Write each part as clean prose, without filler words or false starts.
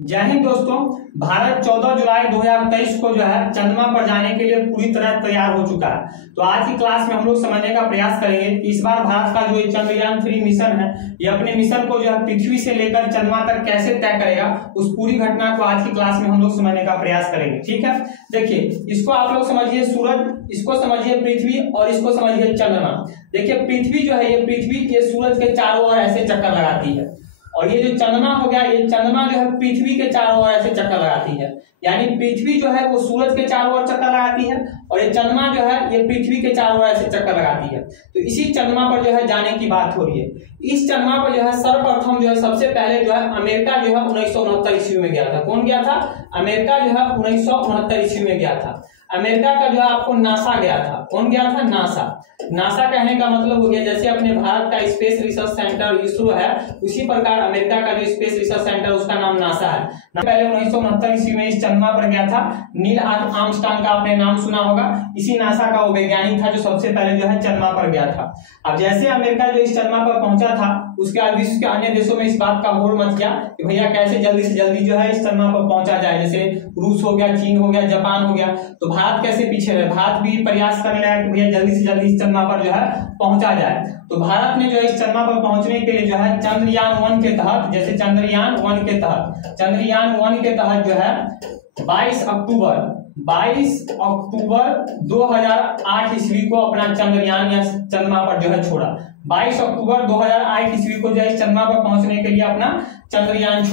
जय हिंद दोस्तों। भारत 14 जुलाई 2023 को जो है चंद्रमा पर जाने के लिए पूरी तरह तैयार हो चुका है। तो आज की क्लास में हम लोग समझने का प्रयास करेंगे कि इस बार भारत का जो चंद्रयान 3 मिशन है ये अपने मिशन को जो है पृथ्वी से लेकर चंद्रमा तक कैसे तय करेगा, उस पूरी घटना को आज की क्लास में हम लोग समझने का प्रयास करेंगे। ठीक है, देखिए इसको आप लोग समझिए सूरज, इसको समझिए पृथ्वी और इसको समझिए चंद्रमा। देखिए पृथ्वी जो है ये सूरज के चारों ओर ऐसे चक्कर लगाती है और ये जो चंद्रमा हो गया, ये चंद्रमा जो है पृथ्वी के चारों ओर ऐसे चक्कर लगाती है। यानी पृथ्वी जो है वो सूरज के चारों ओर चक्कर लगाती है और ये चंद्रमा जो है ये पृथ्वी के चारों ओर ऐसे चक्कर लगाती है। तो इसी चंद्रमा पर जो है जाने की बात हो रही है। इस चंद्रमा पर जो है सर्वप्रथम जो है सबसे पहले जो है अमेरिका जो है 1969 ईस्वी में गया था। कौन गया था? अमेरिका जो है 1969 ईस्वी में गया था। अमेरिका का जो है आपको नासा गया था। कौन गया था? नासा। नासा कहने का मतलब हो गया जैसे अपने भारत का स्पेस रिसर्च सेंटर इसरो है, उसी प्रकार अमेरिका का जो स्पेस रिसर्च सेंटर उसका नाम नासा है। पहले 1969 ईस्वी में इस चंद्रमा पर गया था। नील आर्मस्ट्रांग का आपने नाम सुना होगा, इसी नासा का वो वैज्ञानिक था जो सबसे पहले जो है चंद्रमा पर गया था। अब जैसे अमेरिका जो इस चंद्रमा पर पहुंचा था उसके बाद विश्व के अन्य देशों में इस बात का होड़ मच गया कि भैया कैसे जल्दी से जल्दी जो है इस चंद्रमा पर पहुंचा जाए। जैसे रूस हो गया, चीन हो गया, जापान हो गया, तो भारत कैसे पीछे रहे। भारत भी प्रयास करने लगा कि भैया जल्दी से जल्दी इस चंद्रमा पर जो है पहुंचा जाए। तो भारत ने जो है इस चंद्रमा पर पहुंचने के लिए जो है चंद्रयान 1 के तहत, जैसे चंद्रयान 1 के तहत जो है 22 अक्टूबर 2008 ईस्वी को अपना चंद्रयान या चंद्रमा पर जो है छोड़ा। 22 अक्टूबर 2008 ईस्वी को जो है इस चंद्रमा पर पहुंचने के लिए अपना चंद्रयान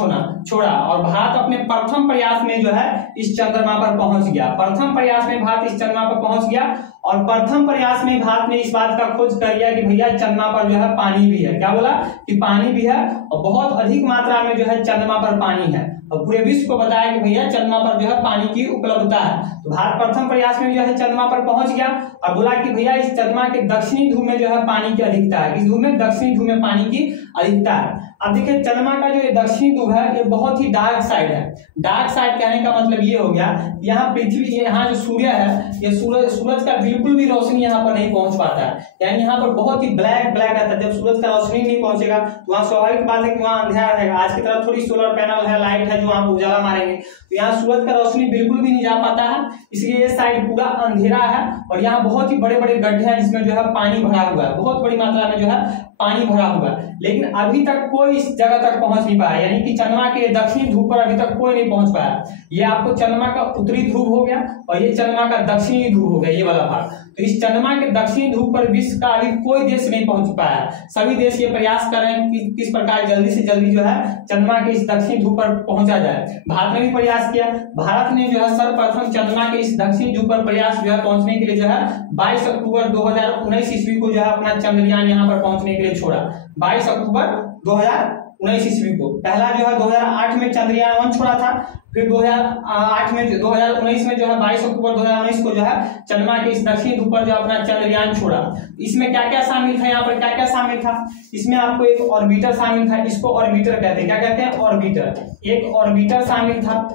छोड़ा और भारत अपने प्रथम प्रयास में जो है इस चंद्रमा पर पहुंच गया। प्रथम प्रयास में भारत इस चंद्रमा पर पहुंच गया और प्रथम प्रयास में भारत ने इस बात का खोज कर लिया कि भैया चंद्रमा पर जो है पानी भी है। क्या बोला? कि पानी भी है और बहुत अधिक मात्रा में जो है चंद्रमा पर पानी है और पूरे विश्व को बताया कि भैया चंद्रमा पर जो है पानी की उपलब्धता है। तो भारत प्रथम प्रयास में जो है चंद्रमा पर पहुंच गया और बोला कि भैया इस चंद्रमा के दक्षिणी ध्रुव में जो है पानी की अधिकता है। इस ध्रुव में दक्षिणी ध्रुव में पानी की अधिकता है। अब देखिए चंद्रमा का जो ये दक्षिणी ध्रुव है ये बहुत ही डार्क साइड है। डार्क साइड कहने का मतलब ये हो गया यहाँ पृथ्वी, यहाँ जो सूर्य है ये सूरज का बिल्कुल भी रोशनी यहाँ पर नहीं पहुंच पाता है। यानी यहाँ पर बहुत ही ब्लैक रहता है। जब सूरज का रोशनी नहीं पहुंचेगा तो वहाँ स्वाभाविक बात है कि वहाँ अंधेरा रहेगा। आज की तरह थोड़ी सोलर पैनल है, लाइट है जो आप उजाला मारेंगे, तो यहाँ सूरज का रोशनी बिल्कुल भी नहीं जा पाता है। इसलिए ये साइड पूरा अंधेरा है और यहाँ बहुत ही बड़े बड़े गड्ढे हैं जिसमें जो है पानी भरा हुआ है, बहुत बड़ी मात्रा में जो है पानी भरा हुआ है। लेकिन अभी तक कोई इस जगह तक पहुंच नहीं पाया, यानी कि चंद्रमा के दक्षिणी ध्रुव पर अभी तक कोई नहीं पहुंच पाया। ये आपको चंद्रमा का उत्तरी ध्रुव हो गया और ये चंद्रमा का दक्षिणी ध्रुव हो गया, ये वाला भाग। तो इस चंद्रमा के दक्षिणी ध्रुव पर विश्व का अभी कोई देश नहीं पहुंच पाया। सभी देश ये प्रयास कर रहे हैं कि किस प्रकार जल्दी से जल्दी जो है चंद्रमा के इस दक्षिणी ध्रुव पर पहुंचा जाए। भारत ने भी प्रयास किया। भारत ने जो है सर्वप्रथम चंद्रमा के इस दक्षिणी ध्रुव पर प्रयास जो है पहुंचने के लिए जो है 22 अक्टूबर 2019 ईस्वी को जो है अपना चंद्रयान यहाँ पर पहुंचने के लिए छोड़ा। 22 अक्टूबर 2019 ईस्वी को। पहला जो है 2008 में चंद्रयान 1 छोड़ा था, फिर 2019 में जो है 22 अक्टूबर 2019 को जो है चंद्रमा के इस दक्षिणी ध्रुव पर जो अपना चंद्रयान छोड़ा। इसमें क्या क्या शामिल था? यहाँ पर क्या क्या शामिल था? इसमें आपको एक ऑर्बिटर शामिल था, इसको ऑर्बिटर कहते हैं। क्या कहते हैं? ऑर्बिटर। एक ऑर्बिटर शामिल था,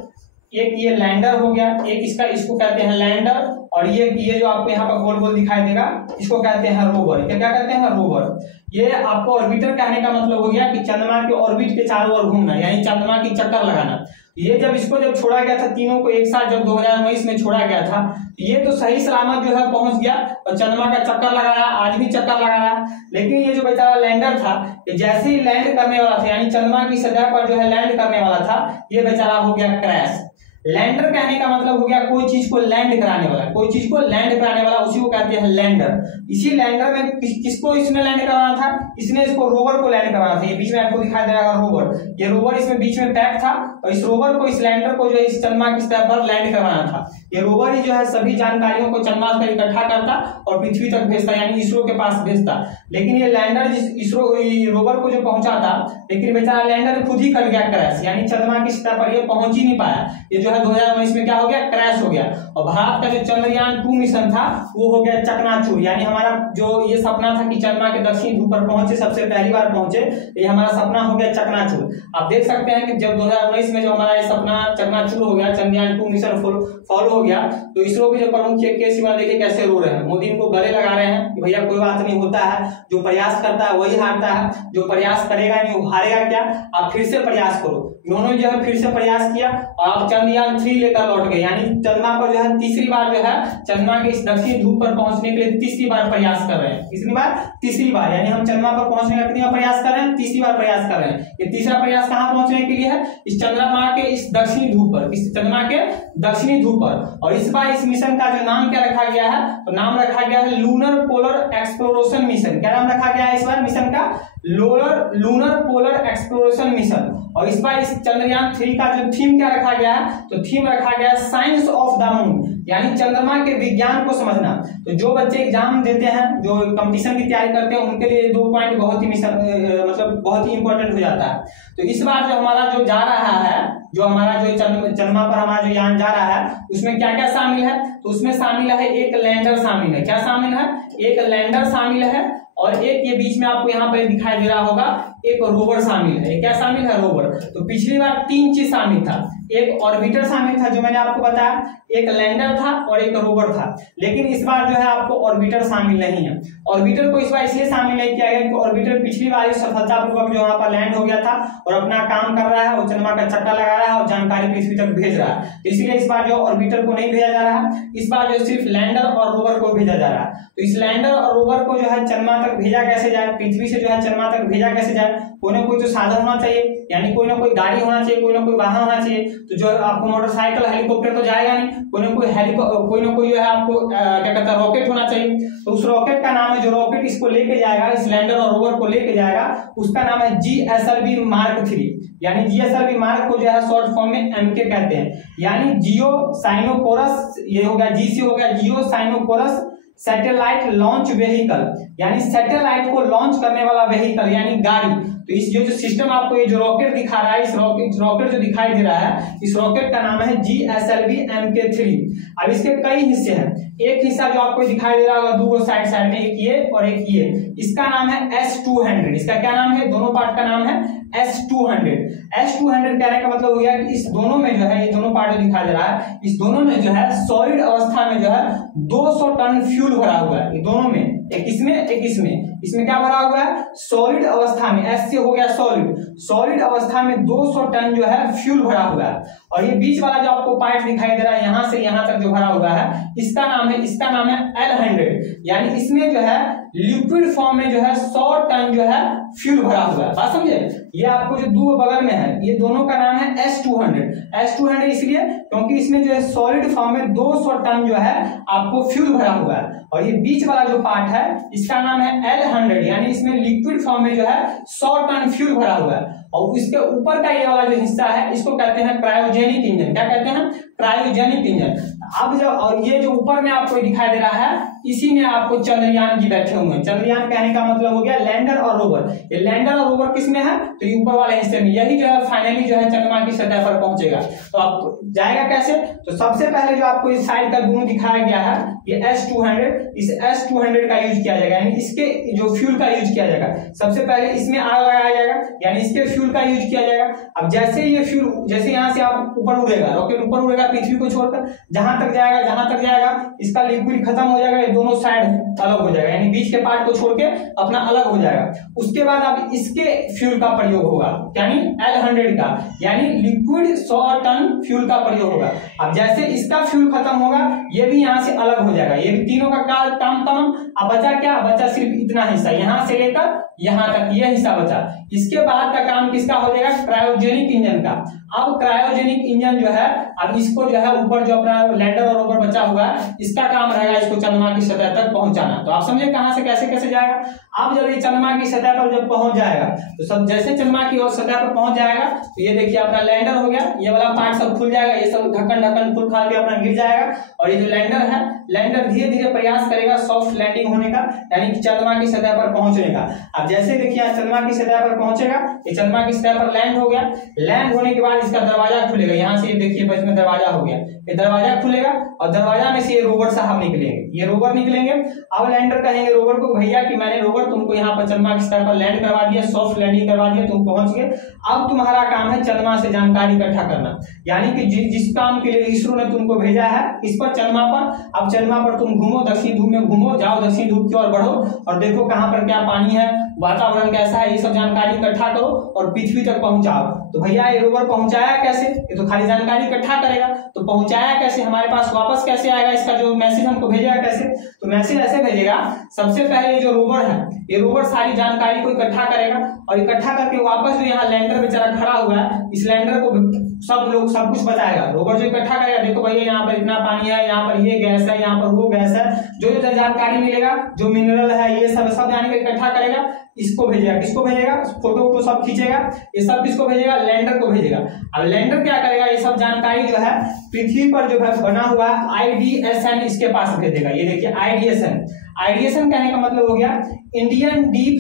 एक ये लैंडर हो गया, एक इसको कहते हैं लैंडर, और ये जो आपको यहाँ पर गोल गोल दिखाई देगा इसको कहते हैं रोवर। क्या कहते हैं? रोवर। ये आपको ऑर्बिटर कहने का मतलब हो गया कि चंद्रमा के ऑर्बिट के चारों ओर घूमना, यानी चंद्रमा की चक्कर लगाना। ये जब छोड़ा गया था तीनों को एक साथ, जब 2019 में छोड़ा गया था, ये तो सही सलामत जो है पहुंच गया और चंद्रमा का चक्कर लगा रहा, आज भी चक्कर लगा रहा। लेकिन ये जो बेचारा लैंडर था, ये जैसे ही लैंड करने वाला था, यानी चंद्रमा की सतह पर जो है लैंड करने वाला था, ये बेचारा हो गया क्रैश। लैंडर कहने का मतलब हो गया कोई चीज को लैंड कराने वाला, कोई चीज को लैंड कराने वाला, उसी को कहते हैं लैंडर। इसी लैंडर में किसको इसने लैंड करवाना था? इसने इसको रोवर को लैंड करवाना था। ये बीच में आपको दिखाई दे रहा है रोवर, ये रोवर इसमें बीच में पैक था और इस रोवर को, इस लैंडर को जो है इस चंद्रमा की सतह पर लैंड करवाना था। ये रोवर ही जो है सभी जानकारियों को चंद्रमा पर इकट्ठा करता और पृथ्वी तक भेजता, यानी इसरो के पास भेजता। लेकिन ये लैंडर रोवर को जो पहुंचा था, लेकिन बेचारा लैंडर खुद ही कर गया क्रैश, यानी चंद्रमा की सतह पर ये पहुंच ही नहीं पाया। ये जो जो है 2019 में क्या हो गया, क्रैश हो गया। और भारत का जो चंद्रयान 2 मिशन था वो हो गया चकनाचूर, यानी हमारा जो ये सपना था कि चंद्रमा के दक्षिणी ध्रुव पर पहुंचे, सबसे पहली बार पहुंचे, ये हमारा सपना हो गया चकनाचूर। आप देख सकते हैं कि जब 2019 में जो हमारा ये सपना चकनाचूर हो गया, चंद्रयान 2 मिशन फॉलो हो गया, तो इसरो के जो प्रमुख के सिवा देखिए कैसे रो रहे हैं, मोदी इनको गले लगा रहे हैं कि भैया कोई बात नहीं, होता है, जो प्रयास करता है वही हारता है, जो प्रयास करेगा नहीं वो हारेगा क्या, आप फिर से प्रयास करो। इन्होंने जो है फिर से प्रयास किया और आप चंद्रयान 3 लेकर लौट गए, यानी चंद्रमा पर जो है तीसरी बार जो है चंद्रमा के इस दक्षिणी ध्रुव पर पहुंचने के लिए तीसरी बार प्रयास कर रहे हैं। कितनी बार? तीसरी बार, यानी हम चंद्रमा पर पहुंचने का कितनी बार प्रयास कर रहे हैं? तीसरी बार प्रयास कर रहे हैं। ये तीसरा प्रयास कहां पहुंचने के लिए है? इस चंद्रमा के इस दक्षिणी ध्रुव पर, इस चंद्रमा के दक्षिणी ध्रुव पर। और इस बार इस मिशन का जो नाम क्या रखा गया है, तो नाम रखा गया है लूनर पोलर एक्सप्लोरेशन मिशन। क्या नाम रखा गया है इस बार मिशन का? Lunar polar exploration mission. और इस बार इस चंद्रयान 3 का जो थीम क्या रखा गया है, तो थीम रखा गया है साइंस ऑफ द मून, यानी चंद्रमा के विज्ञान को समझना। तो जो बच्चे एग्जाम देते हैं, जो कंपटीशन की तैयारी करते हैं, उनके लिए 2 पॉइंट बहुत ही मतलब बहुत ही इंपॉर्टेंट हो जाता है। तो इस बार जो हमारा जो जा रहा है, जो हमारा जो चंद्रमा पर हमारा जो यान जा रहा है, उसमें क्या क्या शामिल है? तो उसमें शामिल है एक लैंडर शामिल है। क्या शामिल है? एक लैंडर शामिल है और एक ये बीच में आपको यहाँ पर दिखाई दे रहा होगा एक रोवर शामिल है। क्या शामिल है? रोवर। तो पिछली बार 3 चीज शामिल था, एक ऑर्बिटर शामिल था जो मैंने आपको बताया, एक लैंडर था और एक रोवर था। लेकिन इस बार जो है आपको ऑर्बिटर शामिल नहीं है। ऑर्बिटर को इस बार इसलिए शामिल नहीं किया गया कि ऑर्बिटर पिछली बार सफलतापूर्वक जो वहां पर लैंड हो गया था और अपना काम कर रहा है, वो चंद्रमा का चक्कर लगा रहा है और जानकारी पृथ्वी तक भेज रहा है। तो इसीलिए इस बार जो ऑर्बिटर को नहीं भेजा जा रहा है, इस बार जो सिर्फ लैंडर और रोवर को भेजा जा रहा है। तो इस लैंडर और रोवर को जो है चंद्रमा तक भेजा कैसे जाए, पृथ्वी से जो है चंद्रमा तक भेजा कैसे जाए, कोई ना कोई तो साधन होना चाहिए, यानी कोई ना कोई गाड़ी होना चाहिए, कोई ना कोई वाहन होना चाहिए। तो जो आपको मोटरसाइकिल हेलीकॉप्टर तो जाएगा नहीं, कोई ना कोई जो है आपको क्या कहता है रॉकेट होना चाहिए। तो उस रॉकेट का नाम है, जो रॉकेट इसको लेके जाएगा, इस लैंडर और रोवर को लेके जाएगा, उसका नाम है GSLV Mark 3। यानी GSLV मार्क को जो है शॉर्ट फॉर्म में MK कहते हैं, यानी जियो साइनोकोरस, ये हो गया G से हो गया जियो साइनोकोरस सैटेलाइट लॉन्च व्हीकल, यानी सैटेलाइट को लॉन्च करने वाला व्हीकल यानी गाड़ी। तो इस जो सिस्टम आपको ये जो रॉकेट दिखा रहा है, इस रॉकेट जो दिखाई दे रहा है, इस रॉकेट का नाम है GSLV MK3। अब इसके कई हिस्से हैं। एक हिस्सा जो आपको दिखाई दे रहा होगा 2 साइड में, एक ये और एक ये, इसका नाम है S200। इसका क्या नाम है? दोनों पार्ट का नाम है S200। S200 कहने का मतलब हो गया कि इस दोनों में जो है, ये दोनों पार्ट जो दिखाई दे रहा है, इस दोनों में जो है सॉलिड अवस्था में जो है 200 टन फ्यूल भरा हुआ है। ये दोनों में, एक इसमें एक इसमें। इसमें क्या भरा हुआ है? सॉलिड अवस्था में, S से हो गया सॉलिड अवस्था में 200 टन जो है फ्यूल भरा हुआ है। और ये बीच वाला जो आपको पार्ट दिखाई दे रहा है, यहां से यहां तक जो भरा हुआ है, इसका नाम है L100, यानी इसमें जो है लिक्विड फॉर्म में जो है 100 टन जो है फ्यूल भरा हुआ है। बात समझे? ये आपको जो 2 बगल में है, ये दोनों का नाम है S200 इसलिए क्योंकि इसमें जो है सॉलिड फॉर्म में 200 टन जो है आपको फ्यूल भरा हुआ है। और ये बीच वाला जो पार्ट है, इसका नाम है L100, यानी इसमें लिक्विड फॉर्म में जो है 100 टन फ्यूल भरा हुआ है। और इसके ऊपर का ये वाला जो हिस्सा है, इसको कहते हैं क्रायोजेनिक इंजन। क्या कहते हैं? Cryogenic engine. अब जब, और ये जो ऊपर में आपको दिखाई दे रहा है, इसी में आपको चंद्रयान जी बैठे हुए हैं। चंद्रयान कहने का मतलब हो गया लैंडर और रोवर। ये लैंडर और रोवर किस में है? तो ये ऊपर वाले हिस्से में। यही जो है फाइनली जो है चंद्रमा की सतह पर पहुंचेगा। तो आप जाएगा कैसे? तो सबसे पहले जो आपको इस साइड का गुण दिखाया गया है, ये S200, इस S200 का यूज किया जाएगा, यानी इसके जो फ्यूल का यूज किया जाएगा। सबसे पहले इसमें आग लगाया जाएगा, यानी इसके फ्यूल का यूज किया जाएगा। अब जैसे ये फ्यूल, जैसे यहाँ से आप ऊपर उड़ेगा, रॉकेट ऊपर उड़ेगा पृथ्वी को छोड़कर, जहां तक जाएगा इसका लिक्विड खत्म हो जाएगा, ये दोनों साइड अलग हो जाएगा, यानी बीच के पार्ट को छोड़ के अपना अलग हो जाएगा। उसके बाद अब इसके फ्यूल का प्रयोग होगा, यानी L100 का, यानी लिक्विड 100 टन फ्यूल का प्रयोग होगा। अब जैसे इसका फ्यूल खत्म होगा, ये भी यहाँ से अलग हो जाएगा। ये भी तीनों का काम तमाम। अब बचा क्या? बचा सिर्फ इतना हिस्सा, यहां से लेकर यहां तक, ये हिस्सा बचा। इसके बाद का काम किसका हो जाएगा? क्रायोजेनिक इंजन का। अब क्रायोजेनिक इंजन जो है, अब इसको जो है ऊपर जो अपना लैंडर और रोवर बचा हुआ है, इसका काम रहेगा इसको चंद्रमा की सतह तक पहुंचाना। तो आप समझे कहां से कैसे जाएगा। अब जब ये चंद्रमा की सतह पर जब पहुंच जाएगा, तो सब जैसे चंद्रमा की ओर सतह पर पहुंच जाएगा, तो ये देखिए अपना लैंडर हो गया, ये वाला पार्ट सब खुल जाएगा, ये सब ढक्कन खुल खा के अपना गिर जाएगा। और ये जो लैंडर है, लैंडर धीरे धीरे प्रयास करेगा सॉफ्ट लैंडिंग होने का, यानी चंद्रमा की सतह पर पहुंचने का। अब जैसे देखिए चंद्रमा की सतह पर पहुंचेगा, ये चंद्रमा की सतह पर लैंड हो गया। लैंड होने के बाद इसका दरवाजा खुलेगा, यहाँ से देखिए इसमें दरवाजा हो गया, ये दरवाजा खुलेगा और दरवाजा में से ये रोवर साहब निकलेंगे, ये रोवर निकलेंगे। अब लैंडर कहेंगे रोवर को, भैया कि मैंने रोवर तुमको यहाँ पर चंद्रमा की सतह पर लैंड करवा दिया, सॉफ्ट लैंडिंग करवा दिया, तुम पहुंच गए। अब तुम्हारा काम है चंद्रमा से जानकारी इकट्ठा करना, यानी कि जिस काम के लिए इसरो ने तुमको भेजा है इस पर चंद्रमा पर, अब चंद्रमा पर तुम घूमो, दक्षिण ध्रुव में घूमो, जाओ दक्षिण ध्रुव की ओर बढ़ो और देखो कहाँ पर क्या पानी है, वातावरण कैसा है, ये सब जानकारी इकट्ठा करो और पृथ्वी तक पहुंचाओ। तो भैया ये रोवर पहुंचाया कैसे, ये तो खाली जानकारी इकट्ठा करेगा, तो पहुंचाया कैसे, हमारे पास वापस कैसे आएगा, इसका जो मैसेज हमको भेजेगा कैसे, तो मैसेज ऐसे भेजेगा, सबसे पहले जो रोवर है ये रोवर सारी जानकारी को इकट्ठा करेगा और इकट्ठा करके वापस जो यहाँ लैंडर बेचारा खड़ा हुआ है, इस लैंडर को सब कुछ बताएगा। रोवर जो इकट्ठा करेगा, देखो भैया यहाँ पर इतना पानी है, यहाँ पर ये गैस है, यहाँ पर वो गैस है, जो जानकारी मिलेगा, जो मिनरल है, ये सब जानकारी इकट्ठा करेगा, इसको भेजेगा, किसको भेजेगा, फोटो वोटो सब खींचेगा, ये सब किसको भेजेगा, लैंडर को भेजेगा। अब लैंडर क्या करेगा, ये सब जानकारी जो है पृथ्वी पर जो है बना हुआ IDSN इसके पास भेजेगा। ये देखिए IDSN कहने का मतलब हो गया इंडियन डीप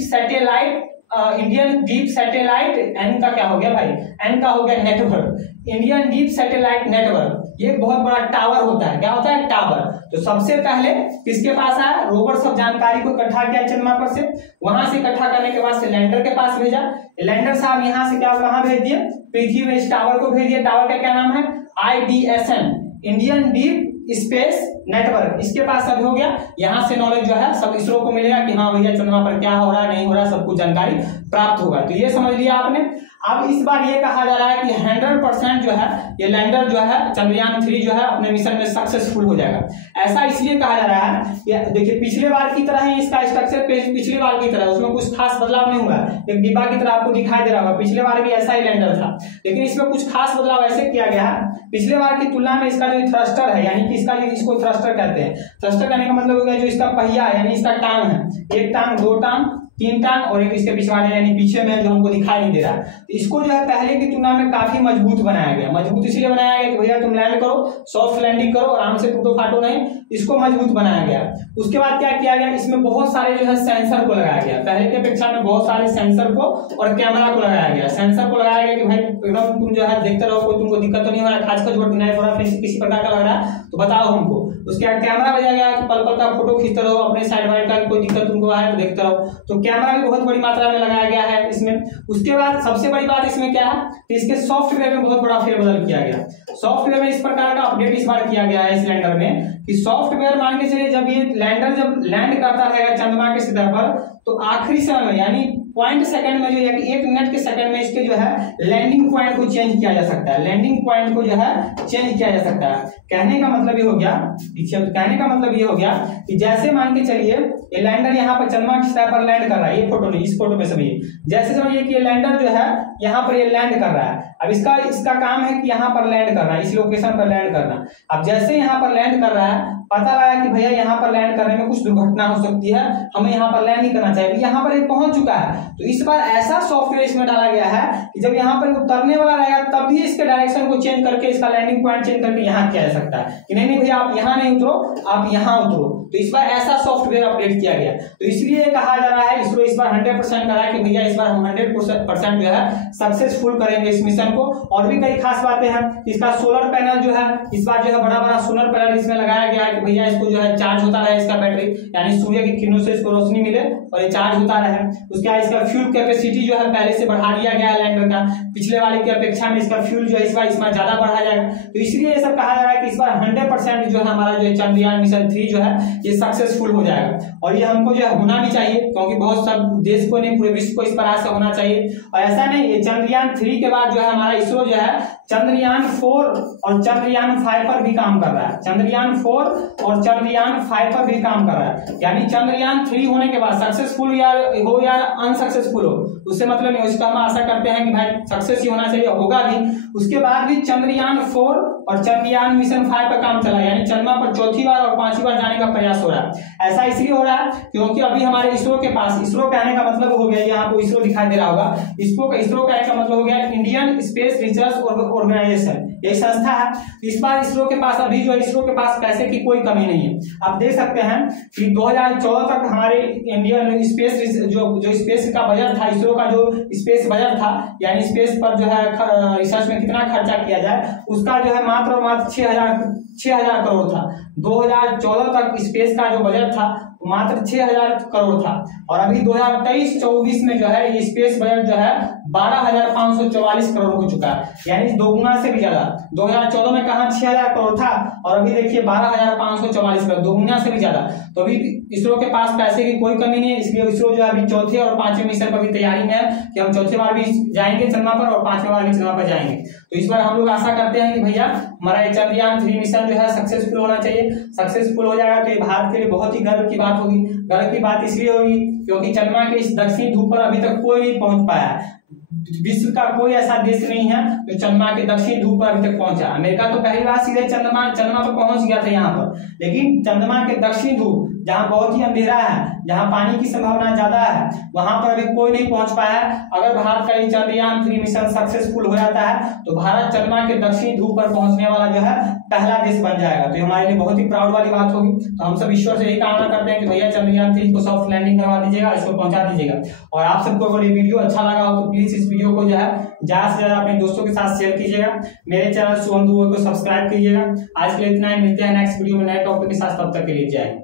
सैटेलाइट, एन का क्या हो गया भाई, एन का हो गया network, Indian deep satellite network. ये बहुत बड़ा टावर होता है, क्या होता है, टावर। तो सबसे पहले किसके पास आया, रोवर सब जानकारी को इकट्ठा किया चंद्रमा पर से, वहां से इकट्ठा करने के बाद से लैंडर के पास भेजा, लैंडर साहब यहाँ से क्या कहाँ भेज दिए, पृथ्वी में इस टावर को भेज दिया। टावर का क्या नाम है, IDSN, Indian deep space network, इसके पास सब हो गया। यहाँ से नॉलेज जो है सब इसरो को मिलेगा कि हाँ भैया चंद्रमा पर क्या हो रहा है, नहीं हो रहा, सब कुछ जानकारी प्राप्त होगा। तो ये समझ लिया आपने। अब इस बार ये कहा जा रहा है कि 100% जो है ये लैंडर जो है चंद्रयान 3 जो है अपने मिशन में सक्सेसफुल हो जाएगा। ऐसा इसलिए कहा जा रहा है, देखिए पिछले बार की तरह ही इसका स्ट्रक्चर पिछली बार की तरह, उसमें कुछ खास बदलाव नहीं हुआ, एक डिब्बा की तरह आपको दिखाई दे रहा होगा। पिछले बार भी ऐसा ही लैंडर था, लेकिन इसमें कुछ खास बदलाव ऐसे किया गया है, पिछले बार की तुलना में इसका जो थ्रस्टर है, यानी कि इसका जो इसको थ्रस्टर कहते हैं, थ्रस्टर कहने का मतलब हो गया जो इसका पहिया यानी इसका टांग है, एक टांग, दो टांग, तीन टांग और एक इसके पिछवाड़े यानी पीछे में जो हमको दिखाई नहीं दे रहा है, तो इसको जो है पहले की तुलना में काफी मजबूत बनाया गया। मजबूत इसलिए बनाया गया कि भैया तुम लैंड करो, सॉफ्ट लैंडिंग करो, आराम से टूटो फाटो नहीं, इसको मजबूत बनाया गया। उसके बाद क्या किया गया, इसमें बहुत सारे जो है सेंसर को लगाया गया, पहले की अपेक्षा में बहुत सारे सेंसर को और कैमरा को लगाया गया। सेंसर को लगाया गया कि भाई एकदम तुम जो है देखते रहो, कोई तुमको दिक्कत तो नहीं हो रहा, खास कर नहीं हो रहा, किसी प्रकार का लग रहा है तो बताओ हमको। उसके बाद कैमरा भेजा गया कि पल पल का फोटो खींचते रहो, अपने साइड वाइड का कोई दिक्कत तुमको आए तो देखते रहो, तो कैमरा भी बहुत बड़ी मात्रा में लगाया गया है इसमें। उसके बाद सबसे बड़ी बात इसमें क्या है कि इसके सॉफ्टवेयर में बहुत बड़ा फेरबदल किया गया। सॉफ्टवेयर में इस प्रकार का अपडेट इस बार किया गया है इस लैंडर में कि सॉफ्टवेयर मान के चलिए जब ये लैंडर जब लैंड करता रहेगा चंद्रमा की सतह पर, तो आखिरी समय में यानी 0.1 सेकंड में जो है 1 मिनट के सेकंड में इसके जो है लैंडिंग पॉइंट को चेंज किया जा सकता है, लैंडिंग पॉइंट को जो है चेंज किया जा सकता है। कहने का मतलब ये हो गया, कहने का मतलब ये हो गया कि जैसे मान के चलिए ये लैंडर यहाँ पर चंद्रमा की सतह पर लैंड कर रहा है, ये फोटो नहीं, इस फोटो में समझिए, जैसे समझिए कि ये लैंडर जो है यहाँ पर ये लैंड कर रहा है। अब इसका काम है कि यहाँ पर लैंड करना, इस लोकेशन पर लैंड करना। अब जैसे यहाँ पर लैंड कर रहा है, पता लगा कि भैया यहाँ पर लैंड करने में कुछ दुर्घटना हो सकती है, हमें यहाँ पर लैंड नहीं करना चाहिए, यहाँ पर पहुंच चुका है। तो इस बार ऐसा सॉफ्टवेयर इसमें डाला गया है कि जब यहाँ पर उतरने वाला रहेगा तब भी इसके डायरेक्शन को चेंज करके इसका लैंडिंग पॉइंट चेंज करके यहाँ किया जा सकता है कि नहीं भैया आप यहाँ नहीं उतरो, आप यहाँ उतरो। तो इस बार ऐसा सॉफ्टवेयर अपडेट किया गया। तो इसलिए कहा जा रहा है, इसरो इस बार 100% कर रहा है कि भैया इस बार हम 100% जो है सक्सेसफुल करेंगे इस मिशन को। और भी कई खास बातें हैं, इसका सोलर पैनल जो है इस बार जो है बड़ा बड़ा सोलर पैनल इसमें लगाया गया है कि भैया इसको जो है चार्ज होता रहे, इसका बैटरी यानी सूर्य की किरणों से इसको रोशनी मिले और ये चार्ज होता रहे। उसके बाद इसका फ्यूल कैपेसिटी जो है पहले से बढ़ा दिया गया है लैंडर का, पिछले वाले की अपेक्षा में इसका फ्यूल जो है इस बार इसमें ज्यादा बढ़ाया जाएगा। तो इसलिए ये सब कहा जा रहा है कि इस बार 100% जो है हमारा जो चंद्रयान मिशन 3 जो है ये सक्सेसफुल हो जाएगा। और ये हमको जो है होना भी चाहिए, क्योंकि बहुत सब देश को नहीं पूरे विश्व को इस प्रकार से होना चाहिए। और ऐसा नहीं, ये चंद्रयान 3 के बाद जो है हमारा इसरो जो है चंद्रयान 4 और चंद्रयान 5 पर भी काम कर रहा है, चंद्रयान 4 और चंद्रयान 5 पर भी काम कर रहा है। यानी चंद्रयान 3 होने के बाद सक्सेसफुल हो या अनसक्सेसफुल हो उससे मतलब नहीं, उसका हम आशा करते हैं कि भाई सक्सेस ही होना चाहिए, होगा भी। उसके बाद भी चंद्रयान 4 और चंद्रयान मिशन 5 पर काम चला, यानी चंद्रमा पर चौथी बार और 5वीं बार जाने का प्रयास हो रहा है। ऐसा इसलिए हो रहा है क्योंकि अभी हमारे इसरो के पास, इसरो कहने का मतलब हो गया, यहाँ पे इसरो दिखाई दे रहा होगा, इसरो कहने का मतलब हो गया इंडियन स्पेस रिसर्च ऑर्गेनाइजेशन, ये संस्था है। इस बार इसरो के पास अभी जो इसरो के पास पैसे की कोई कमी नहीं है। आप देख सकते हैं कि 2014 तक हमारे इंडियन स्पेस जो स्पेस का बजट था इसरो इसरो का जो स्पेस बजट था, यानी स्पेस पर जो है रिसर्च में कितना खर्चा किया जाए, उसका जो है मात्र और मात्र 6,000 करोड़ था। 2014 तक स्पेस का जो बजट था मात्र 6,000 करोड़ था, और अभी 2023-24 में जो है ये स्पेस बजट जो है 12,544 करोड़ हो चुका है, यानी दोगुना से भी ज्यादा। 2014 में कहा 6,000 करोड़ था और अभी देखिए 12,544 करोड़, दोगुना से भी ज्यादा। तो अभी इसरो के पास पैसे की कोई कमी नहीं है, इसलिए इसरो जो है अभी चौथे और पांचवें मिशन पर भी तैयारी में है कि हम चौथे बार भी जाएंगे चंद्रमा पर और पांचवें बार भी चंद्रमा पर जाएंगे। तो इस बार हम लोग आशा करते हैं कि भैया हमारा ये चंद्रयान 3 मिशन जो है सक्सेसफुल होना चाहिए। सक्सेसफुल हो जाएगा तो ये भारत के लिए बहुत ही गर्व की बात होगी। गर्व की बात इसलिए होगी क्योंकि चंद्रमा के इस दक्षिणी ध्रुव पर अभी तक कोई नहीं पहुंच पाया है। विश्व का कोई ऐसा देश नहीं है जो चंद्रमा के दक्षिणी ध्रुव पर अभी तक पहुंचा। अमेरिका तो पहली बार सीधे चंद्रमा पर पहुंच गया था यहाँ पर, लेकिन चंद्रमा के दक्षिणी ध्रुव जहाँ बहुत ही अंधेरा है, जहाँ पानी की संभावना ज्यादा है, वहां पर अभी कोई नहीं पहुंच पाया है। अगर भारत का ये चंद्रयान 3 मिशन सक्सेसफुल हो जाता है तो भारत चंद्रमा के दक्षिणी ध्रुव पर पहुंचने वाला जो है पहला देश बन जाएगा। तो हमारे लिए बहुत ही प्राउड वाली बात होगी। तो हम सब ईश्वर से यही कामना करते हैं कि भैया चंद्रयान 3 को सॉफ्ट लैंडिंग करवा दीजिएगा, इसको पहुंचा दीजिएगा। और आप सबको अगर ये वीडियो अच्छा लगा हो तो प्लीज इस वीडियो को जो है ज्यादा से ज्यादा अपने दोस्तों के साथ शेयर कीजिएगा। मेरे चैनल शुभम दुबे को सब्सक्राइब कीजिएगा। आज के लिए इतना ही, मिलते हैं नेक्स्ट वीडियो में नए टॉपिक के साथ, तब तक के लिए जय हिंद।